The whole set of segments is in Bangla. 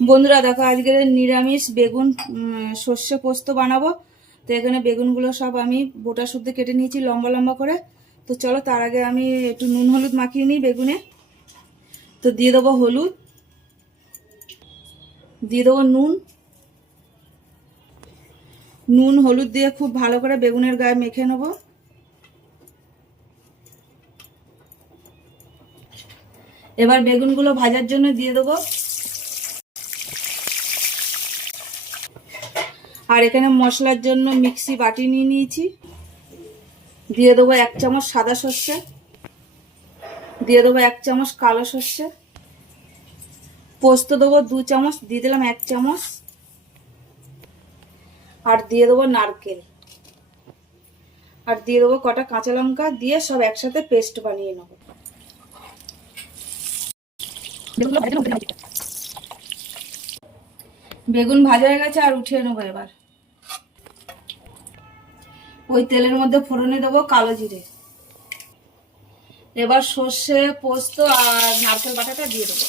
বন্ধুরা দেখো, আজকে নিরামিষ বেগুন সর্ষে পোস্ত বানাবো। তো এখানে বেগুনগুলো সব আমি বোটা শুদ্ধ কেটে নিয়েছি লম্বা লম্বা করে। তো চলো, তার আগে আমি একটু নুন হলুদ মাখিয়ে নিই বেগুনে। তো দিয়ে দেবো হলুদ, দিয়ে দেবো নুন হলুদ দিয়ে খুব ভালো করে বেগুনের গায়ে মেখে নেবো। এবার বেগুনগুলো ভাজার জন্য দিয়ে দেবো। আর এখানে মশলার জন্য মিক্সি বাটি নিয়ে নিয়েছি। দিয়ে দেবো 1 চামচ সাদা সর্ষে, দিয়ে দেবো 1 চামচ কালো সর্ষে, পোস্ত দেবো 2 চামচ, দিয়ে দিলাম 1 চামচ, আর দিয়ে দেবো নারকেল, আর দিয়ে দেবো কটা কাঁচা লঙ্কা, দিয়ে সব একসাথে পেস্ট বানিয়ে নেবো। বেগুন ভাজা হয়ে গেছে, আর উঠিয়ে নেবো। এবার ওই তেলের মধ্যে ফোড়নে দেবো কালো জিরে। এবার সর্ষে পোস্ত আর নারকেল বাটাটা দিয়ে দেবো।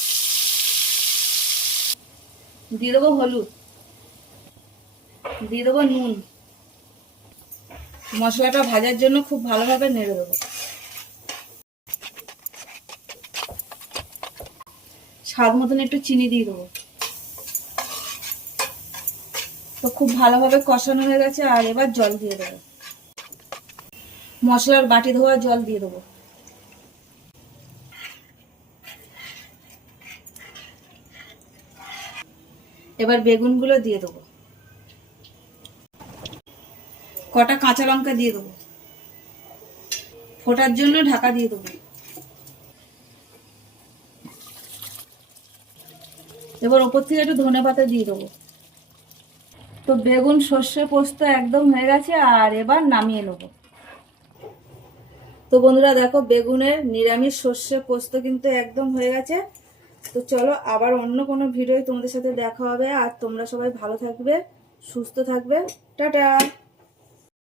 দিয়ে দেবো হলুদ, দিয়ে দেবো নুন। মশলাটা ভাজার জন্য খুব ভালোভাবে নেড়ে দেবো। স্বাদ মতন একটু চিনি দিয়ে দেবো। তো খুব ভালোভাবে কষানো হয়ে গেছে, আর এবার জল দিয়ে দেবো। মশলার বাটি ধোয়া জল দিয়ে দেবো। এবার বেগুনগুলো দিয়ে দেবো। কটা কাঁচা লঙ্কা দিয়ে দেবো। ফোটার জন্য ঢাকা দিয়ে দেবো। এবার ওপর থেকে একটু ধনেপাতা দিয়ে দেবো। তো বেগুন সর্ষে পোস্ত একদম হয়ে গেছে, আর এবার নামিয়ে নেব। তো বন্ধুরা দেখো, বেগুনের নিরামিষ সর্ষে পোস্ত কিন্তু একদম হয়ে গেছে। তো চলো, আবার অন্য কোনো ভিডিও তোমাদের সাথে দেখা হবে। আর তোমরা সবাই ভালো থাকবে, সুস্থ থাকবে। টাটা।